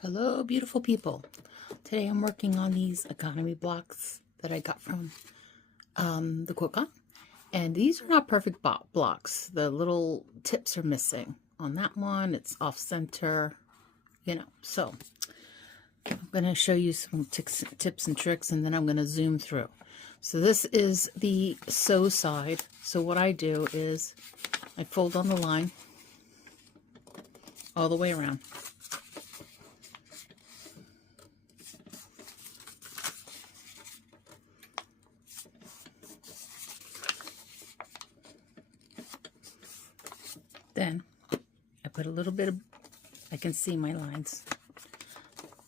Hello, beautiful people. Today I'm working on these economy blocks that I got from the Quilcon. And these are not perfect blocks. The little tips are missing. On that one, it's off center, So I'm going to show you some tips and tricks, and then I'm going to zoom through. So this is the sew side. So what I do is I fold on the line all the way around. Then I put a little bit of, I can see my lines,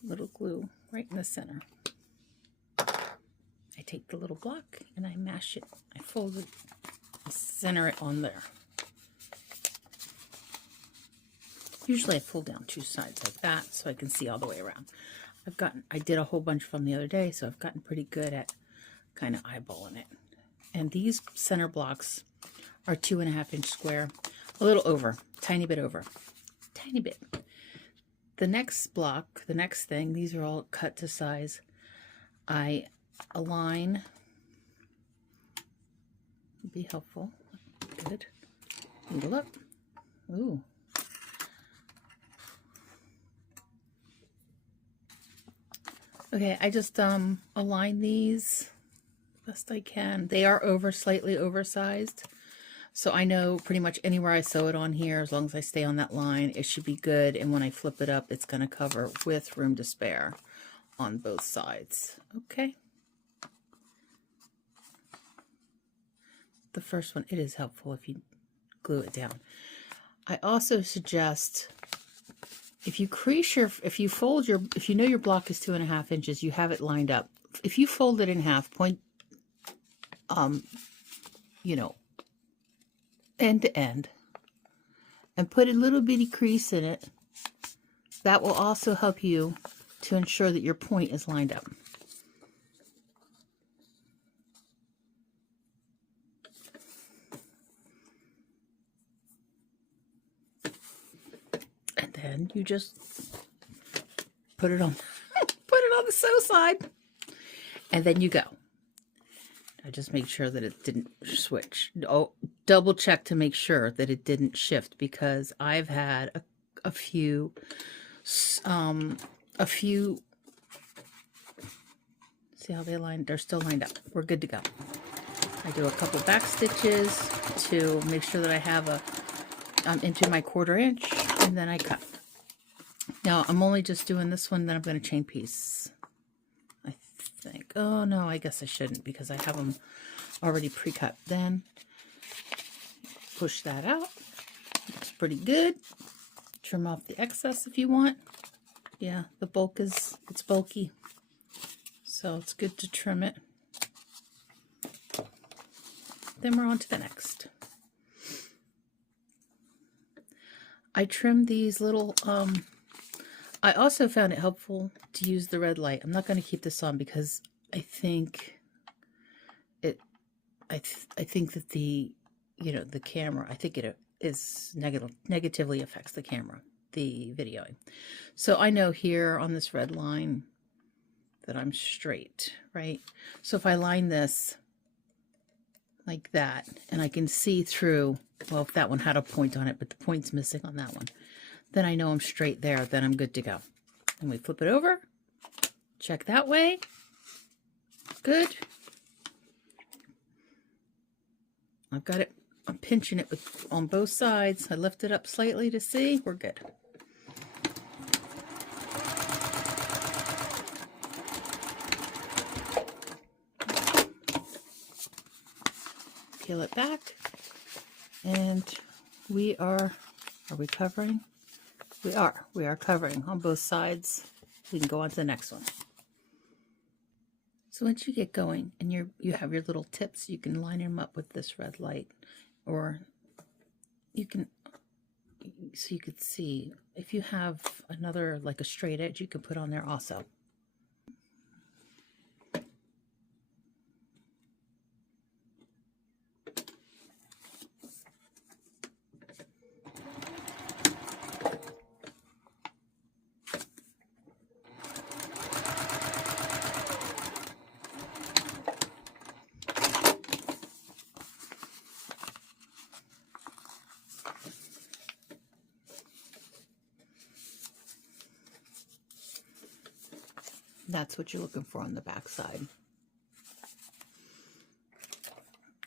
little glue right in the center. I take the little block and I mash it. I fold it and center it on there. Usually I pull down two sides like that so I can see all the way around. I did a whole bunch from the other day, so I've gotten pretty good at kind of eyeballing it. And these center blocks are 2.5 inch square. A little over, tiny bit over, tiny bit. The next block, the next thing, these are all cut to size. I align, be helpful, good, angle up, ooh. Okay, I just align these best I can. They are slightly oversized. So I know pretty much anywhere I sew it on here, as long as I stay on that line, it should be good. And when I flip it up, it's going to cover with room to spare on both sides. Okay. The first one, it is helpful if you glue it down. I also suggest if you know your block is 2.5 inches, you have it lined up. If you fold it in half, end to end, and put a little bitty crease in it, that will also help you to ensure that your point is lined up. And then you just put it on the sew side, and then you go. I just make sure that it didn't switch. Oh, double check to make sure that it didn't shift, because I've had a few, see how they lined, they're still lined up. We're good to go. I do a couple back stitches to make sure that I have into my 1/4 inch, and then I cut. Now I'm only just doing this one, then I'm going to chain piece. I think, oh no, I guess I shouldn't, because I have them already pre-cut. Then push that out. Looks pretty good. Trim off the excess if you want. Yeah, the bulk it's bulky, so it's good to trim it. Then we're on to the next. I trimmed these little, I also found it helpful to use the red light. I'm not going to keep this on because I think I think that the camera, I think it is negatively affects the camera, the videoing. So I know here on this red line that I'm straight, right? So if I line this like that, and I can see through, well, if that one had a point on it, but the point's missing on that one, then I know I'm straight there, then I'm good to go. And we flip it over, check that way, good. I've got it, I'm pinching it on both sides. I lift it up slightly to see, we're good. Peel it back, and we are we covering? We are covering on both sides. We can go on to the next one. So once you get going and you have your little tips, you can line them up with this red light, or you can, so you could see if you have another, like a straight edge, you can put on there also. That's what you're looking for on the back side.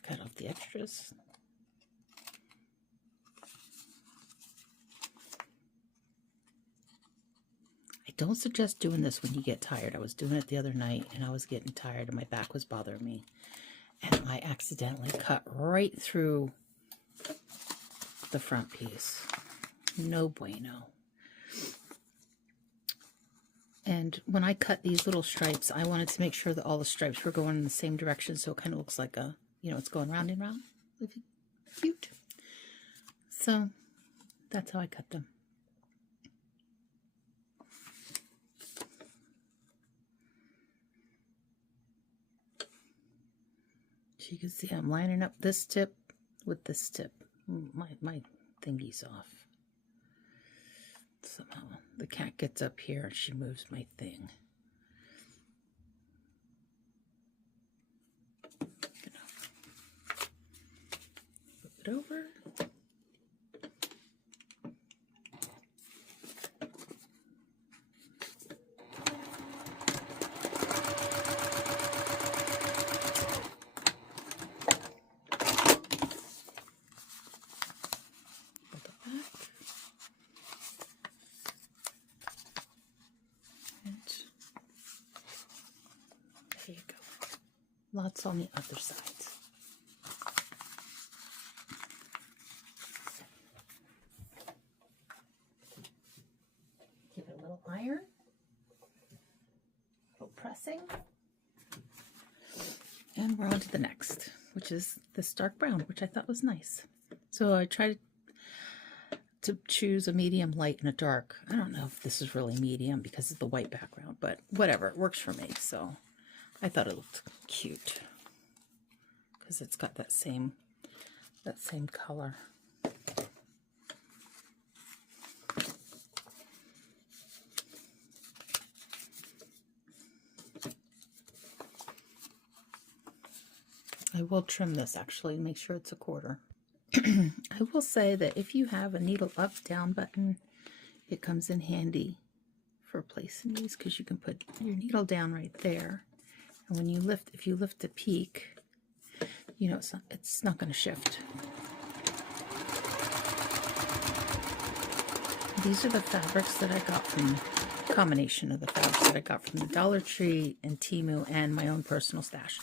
Cut off the extras. I don't suggest doing this when you get tired. I was doing it the other night and I was getting tired and my back was bothering me. And I accidentally cut right through the front piece. No bueno. And when I cut these little stripes, I wanted to make sure that all the stripes were going in the same direction, so it kind of looks like a, you know, it's going round and round. Cute. So that's how I cut them. So you can see I'm lining up this tip with this tip. My thingy's off. Somehow the cat gets up here and she moves my thing. Flip it over. There you go. Lots on the other sides. Give it a little iron, a little pressing, and we're on to the next, which is this dark brown, which I thought was nice. So I tried to choose a medium, light, and a dark. I don't know if this is really medium because of the white background, but whatever, it works for me. So I thought it looked cute because it's got that same color. I will trim this actually, make sure it's a quarter. I will say that if you have a needle up down button, it comes in handy for placing these because you can put your needle down right there. And when you lift, if you lift the peak, you know, it's not going to shift. These are the fabrics that I got from, combination of the fabrics that I got from the Dollar Tree and Temu and my own personal stash.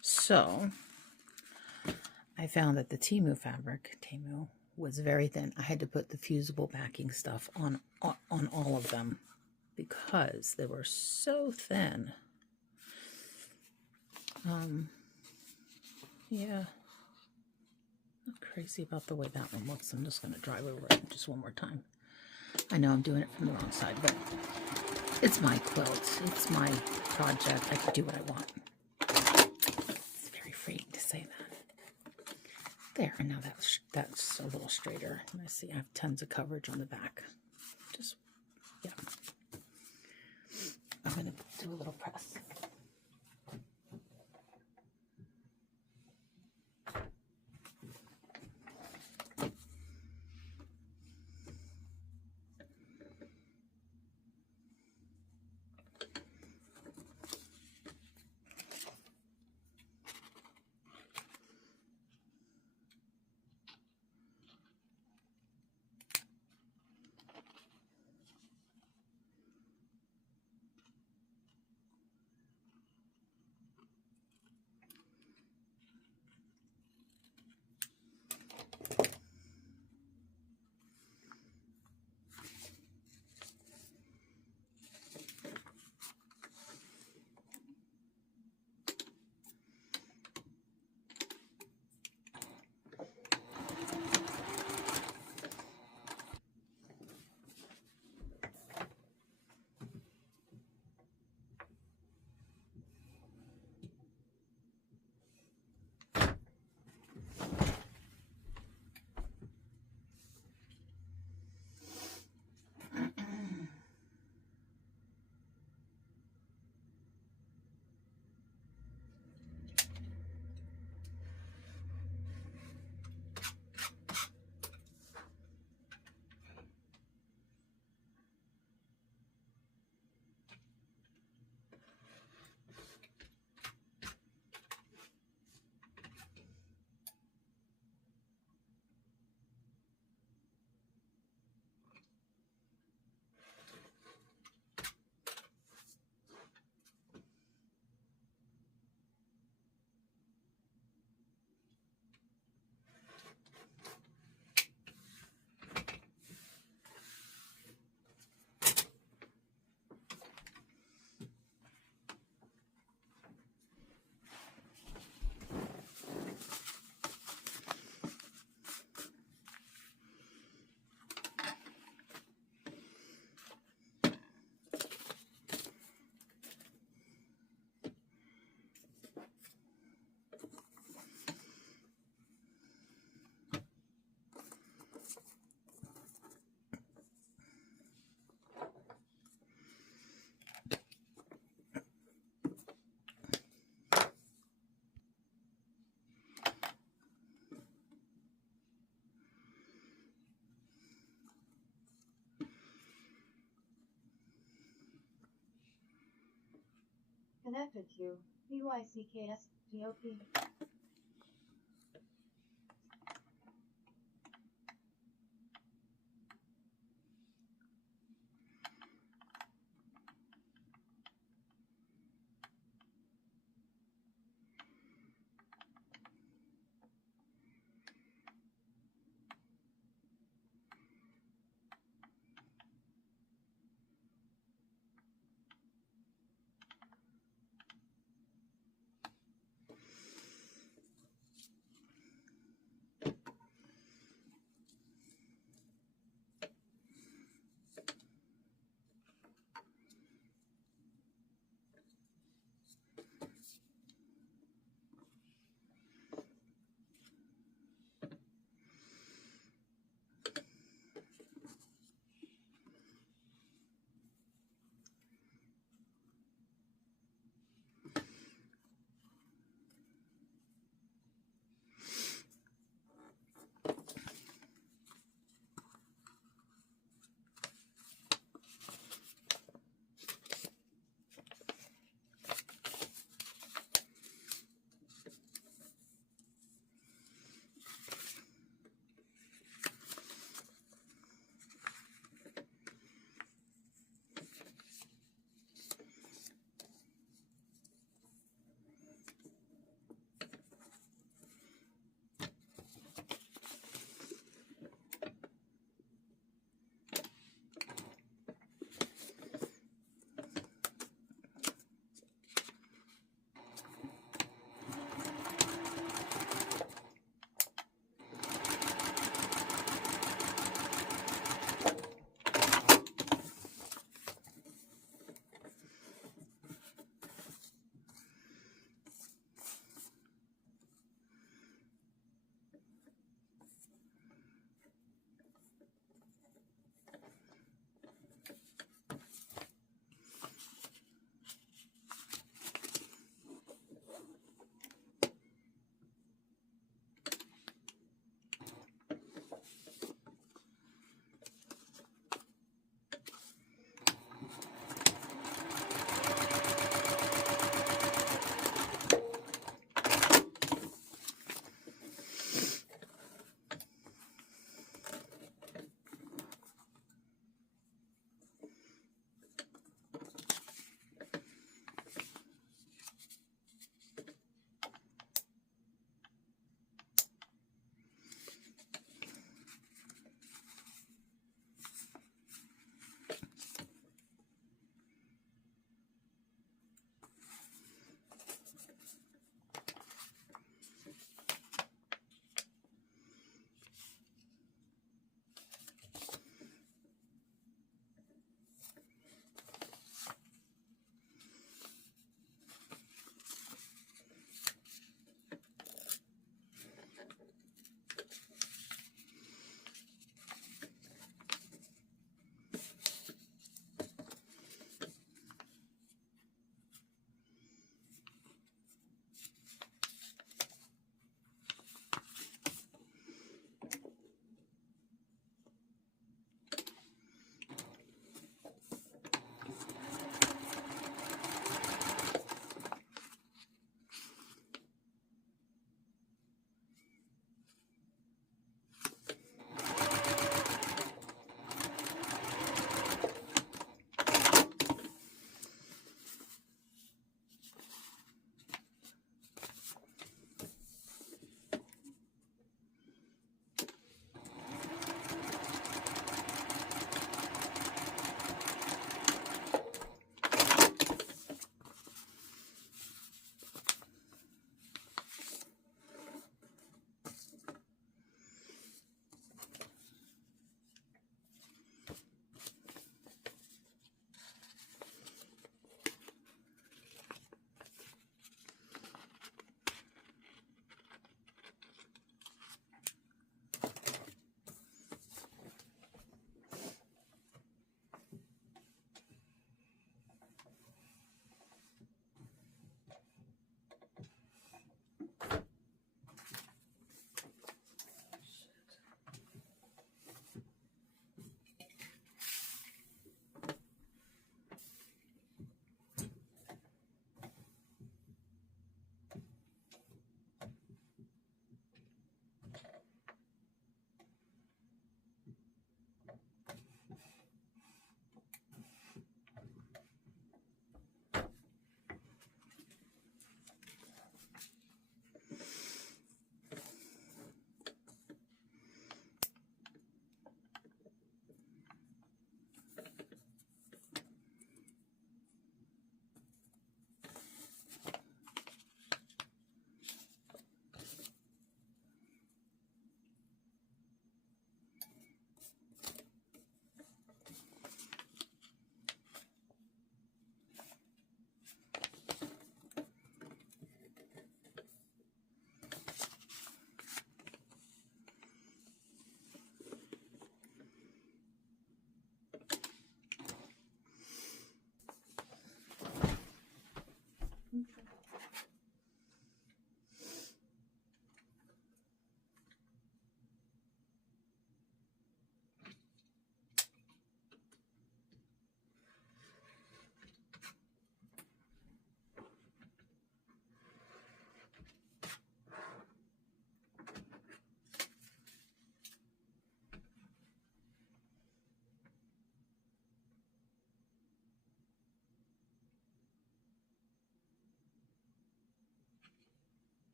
So I found that the Temu fabric, was very thin. I had to put the fusible backing stuff on all of them because they were so thin. Yeah, not crazy about the way that one looks. I'm just going to drive over it just one more time. I know I'm doing it from the wrong side, but it's my quilt. It's my project. I can do what I want. It's very freeing to say that. There, and now that's a little straighter. And I see I have tons of coverage on the back. Just, yeah. I'm going to do a little press. Connected to PYCKSGOP.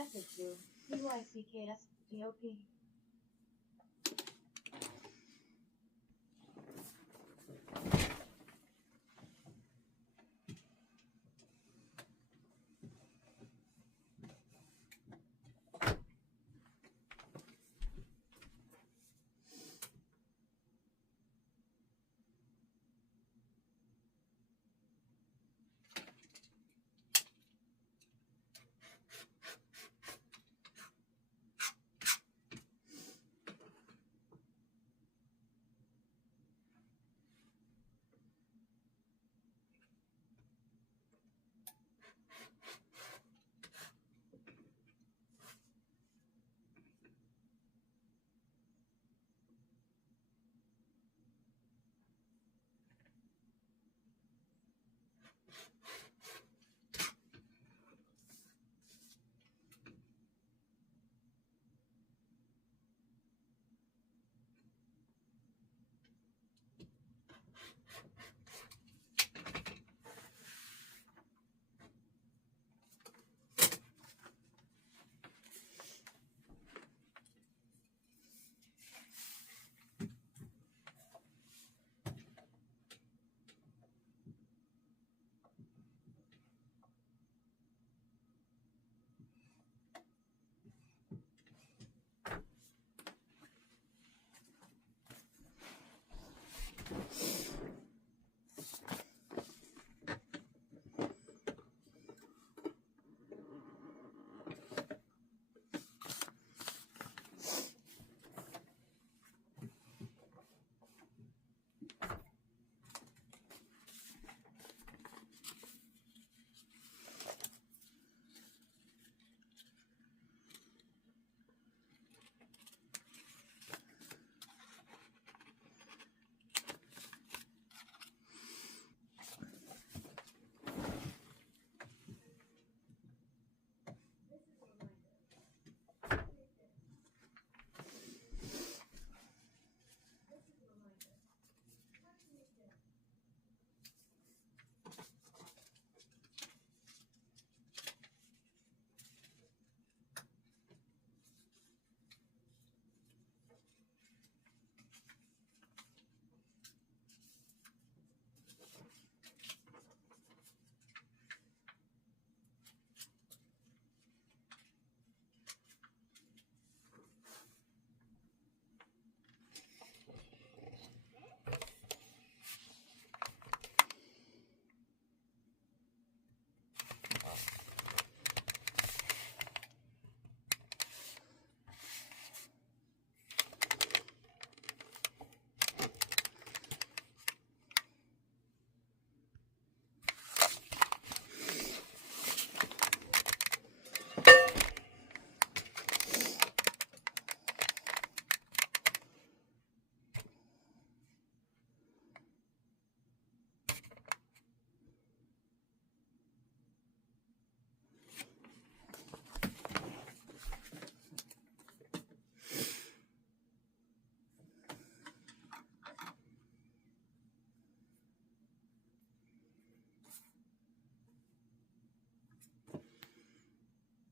Message to PYCKSGOP.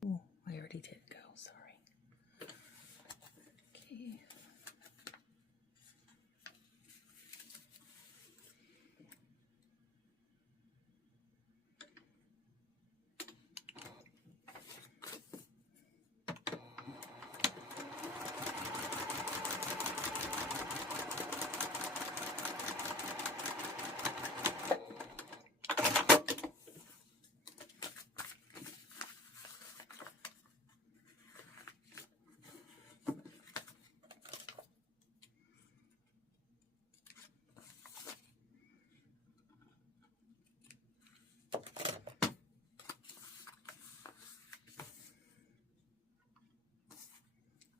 Oh, I already did go, sorry. Okay.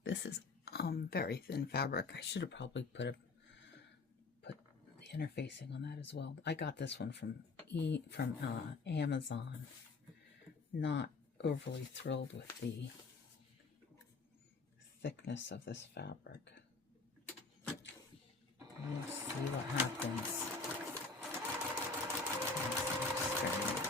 This is very thin fabric. I should have probably put the interfacing on that as well. I got this one from Amazon. Not overly thrilled with the thickness of this fabric. Let's see what happens. Let's experiment.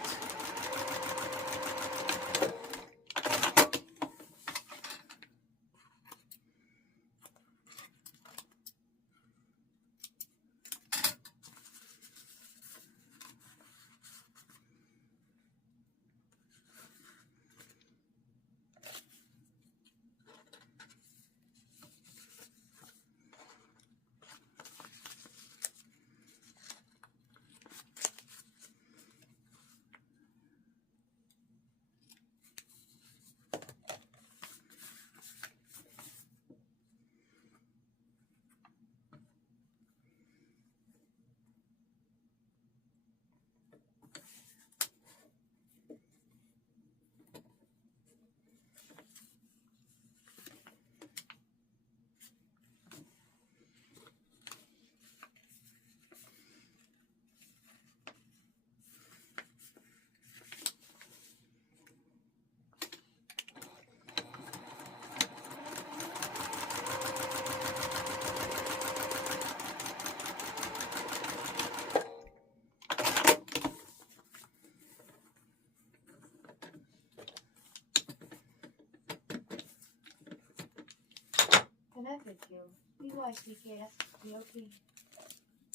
you. BYCKSDOP.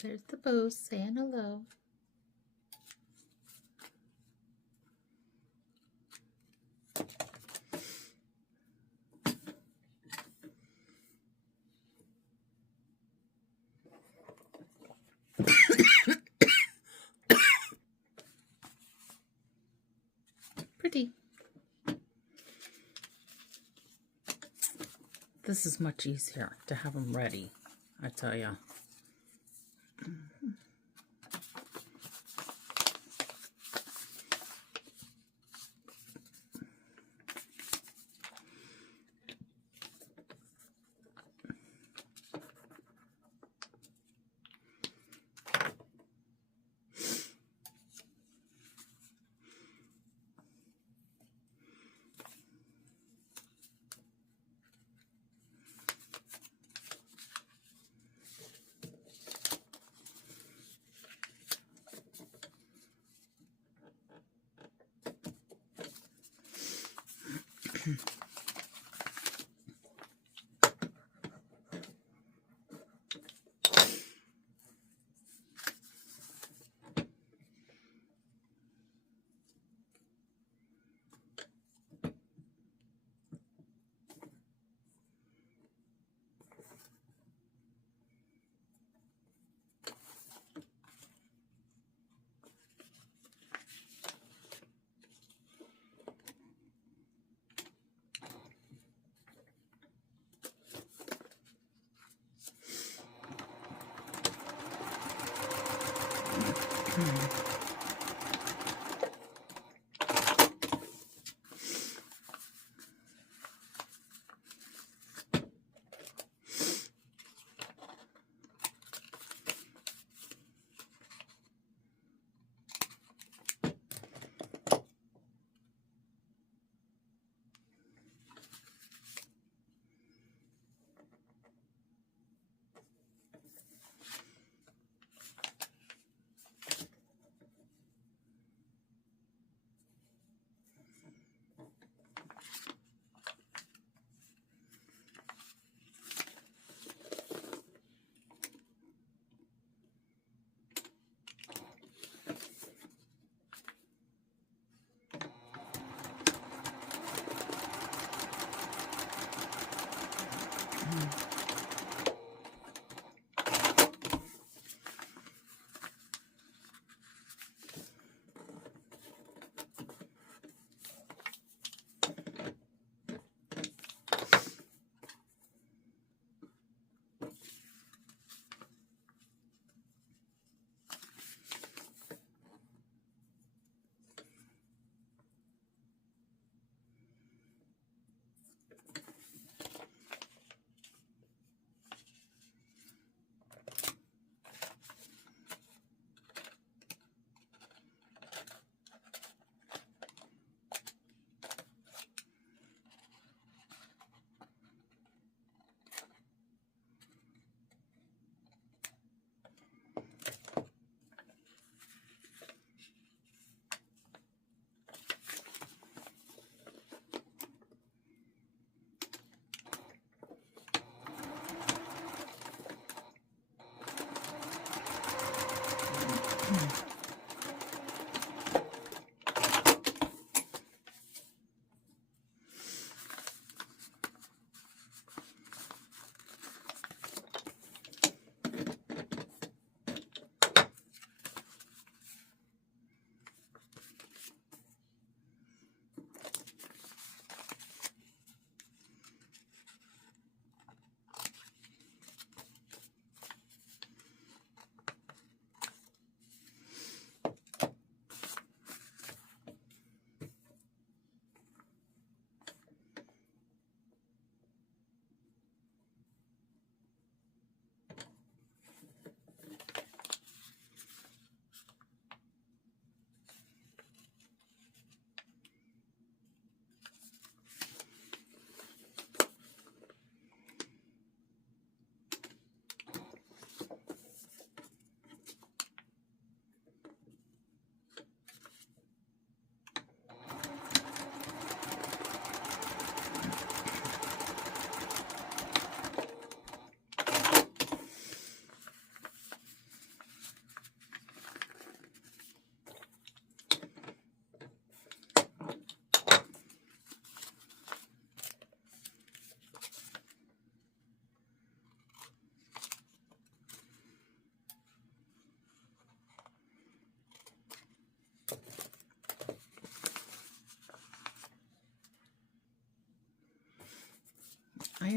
There's the Bose saying hello. Pretty. This is much easier to have them ready, I tell ya.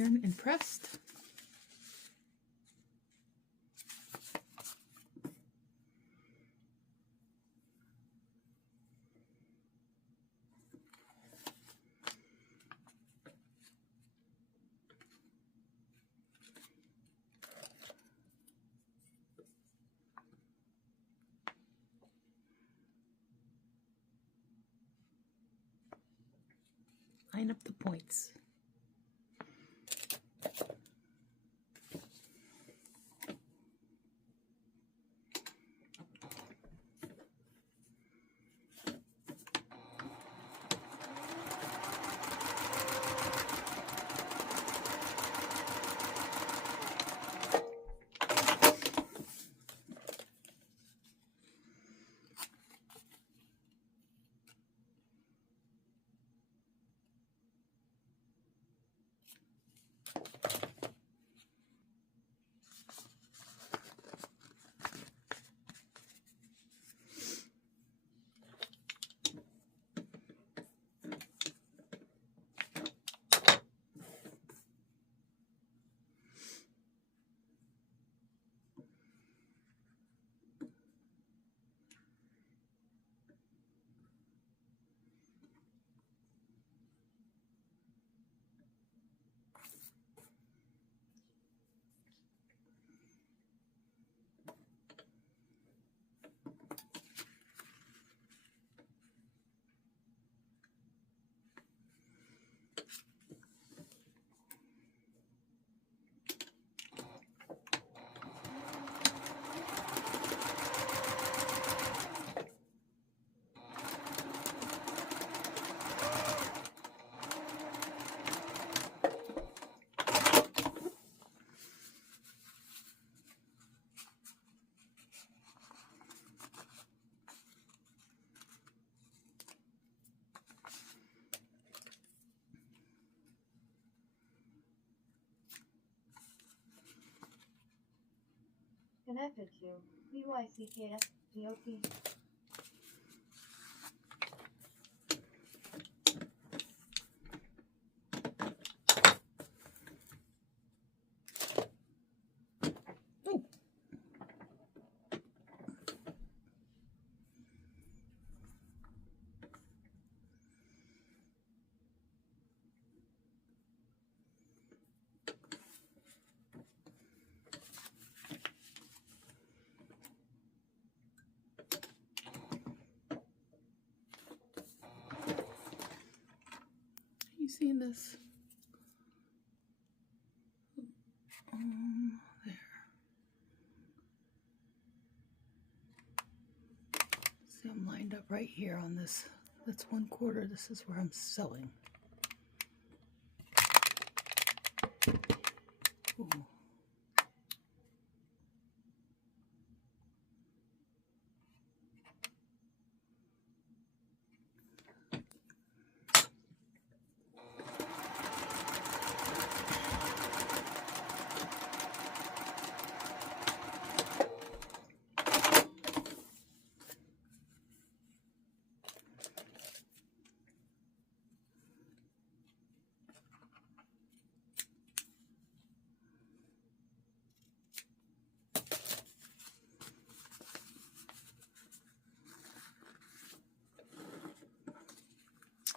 iron and pressed. Line up the points. Connected to BYCKSDOP. Oh. You seeing this? There. See, I'm lined up right here on this. That's 1/4. This is where I'm sewing. Ooh.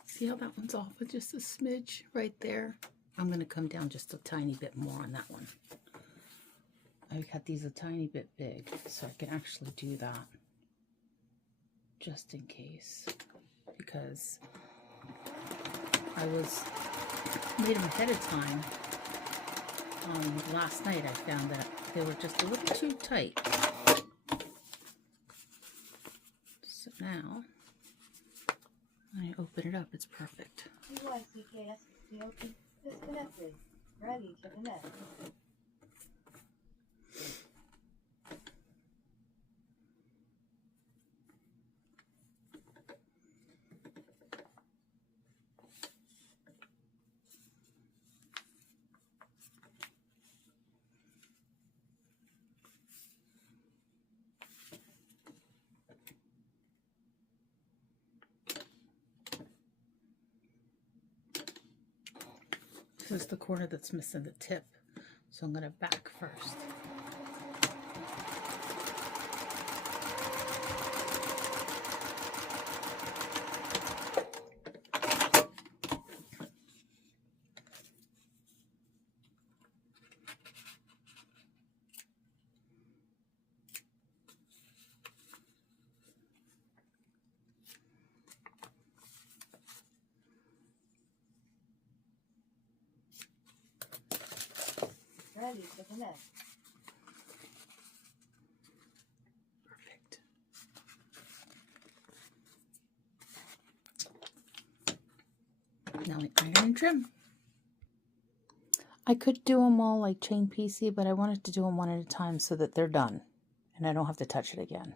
See how that one's off with just a smidge right there? I'm going to come down just a tiny bit more on that one. I got these a tiny bit big, so I can actually do that just in case, because I made them ahead of time. Last night I found that they were just a little too tight. So now, when I open it up, it's perfect. BYCKSDOP disconnected. Ready to connect. Here's the corner that's missing the tip, so I'm going to back first. Ready to connect. Perfect. Now I iron and trim. I could do them all like chain piecey, but I wanted to do them one at a time so that they're done and I don't have to touch it again.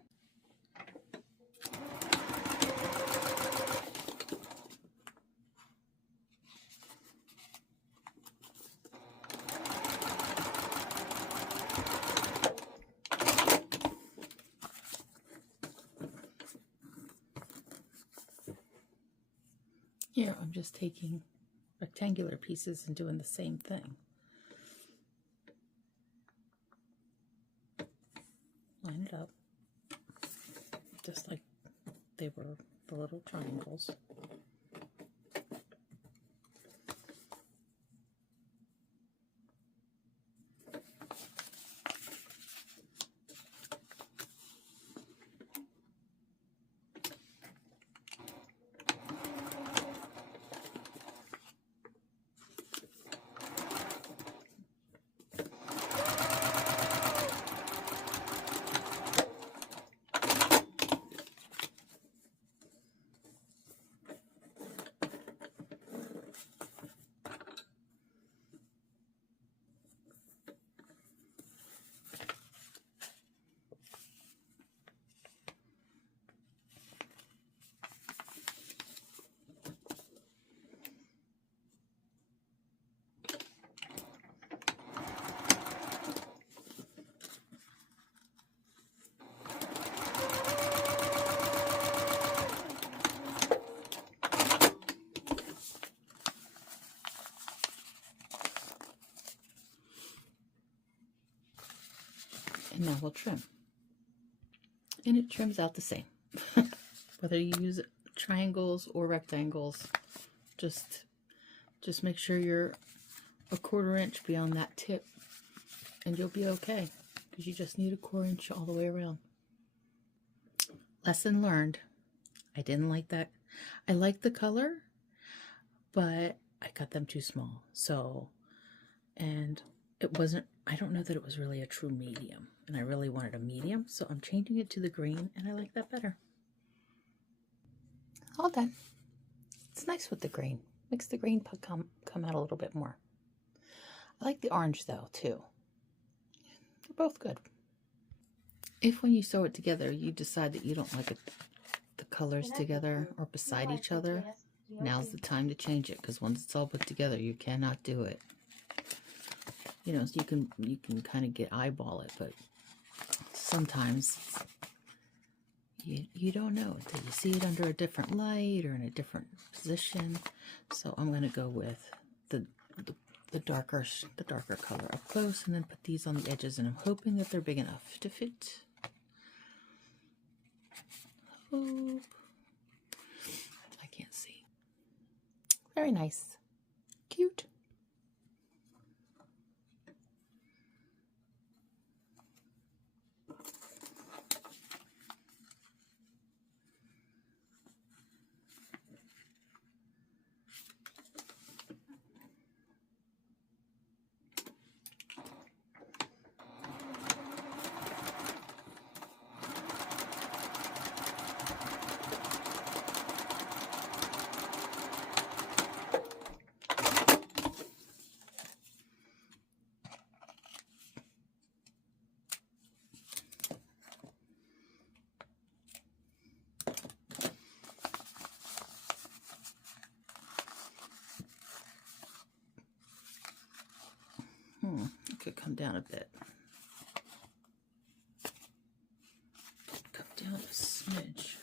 Here, I'm just taking rectangular pieces and doing the same thing. Line it up, just like they were the little triangles. And now we'll trim. And it trims out the same. Whether you use triangles or rectangles, just make sure you're a 1/4 inch beyond that tip and you'll be okay, because you just need a 1/4 inch all the way around. Lesson learned. I didn't like that. I liked the color, but I cut them too small. So, and it wasn't, I don't know that it was really a true medium, and I really wanted a medium, so I'm changing it to the green, and I like that better. All done. It's nice with the green. Makes the green come out a little bit more. I like the orange though too. They're both good. If when you sew it together you decide that you don't like the colors together or beside each other, now's the time to change it, because once it's all put together you cannot do it. You know, so you can kind of get eyeball it, but sometimes you don't know until you see it under a different light or in a different position. So I'm going to go with the darker color up close, and then put these on the edges, and I'm hoping that they're big enough to fit. Hope. I can't see. Very nice. Cute. It could come down a bit. Come down a smidge.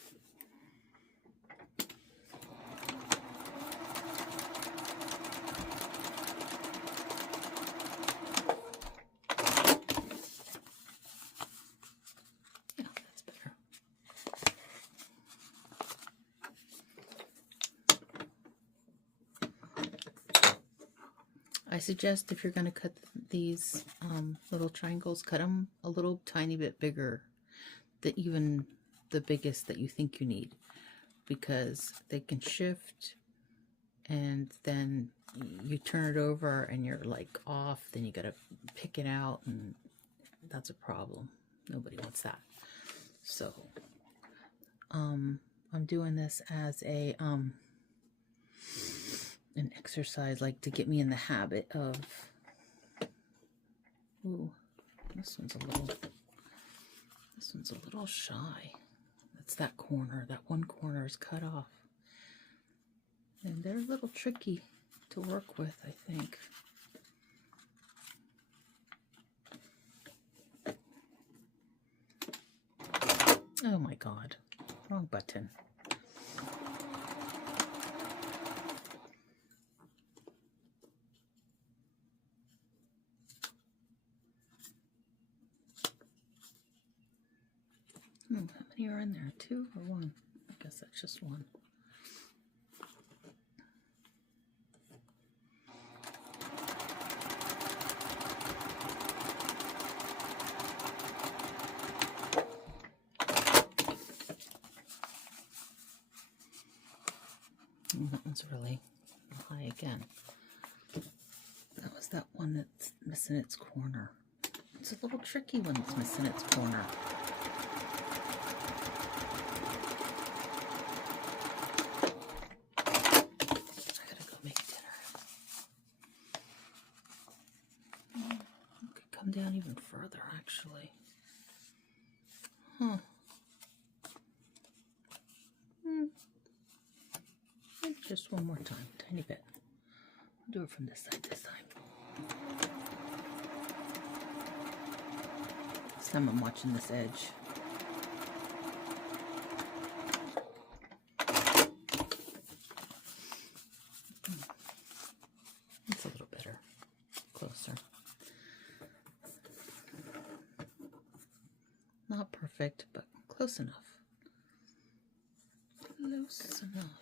suggest if you're going to cut these little triangles, cut them a little tiny bit bigger than even the biggest that you think you need, because they can shift and then you turn it over and you're like off, then you got to pick it out, and that's a problem. Nobody wants that. So I'm doing this as a an exercise, like to get me in the habit of, ooh, this one's a little shy. That's that corner. That one corner is cut off. And they're a little tricky to work with, I think. Oh my God, wrong button. How many are in there? 2 or 1? I guess that's just 1. That one's really high again. That was that one that's missing its corner. It's a little tricky when it's missing its corner. I gotta go make dinner. It could come down even further, actually. Huh. Just one more time, tiny bit. I'll do it from this side this time. This time I'm watching this edge. It's a little better, closer. Not perfect, but close enough. Close enough.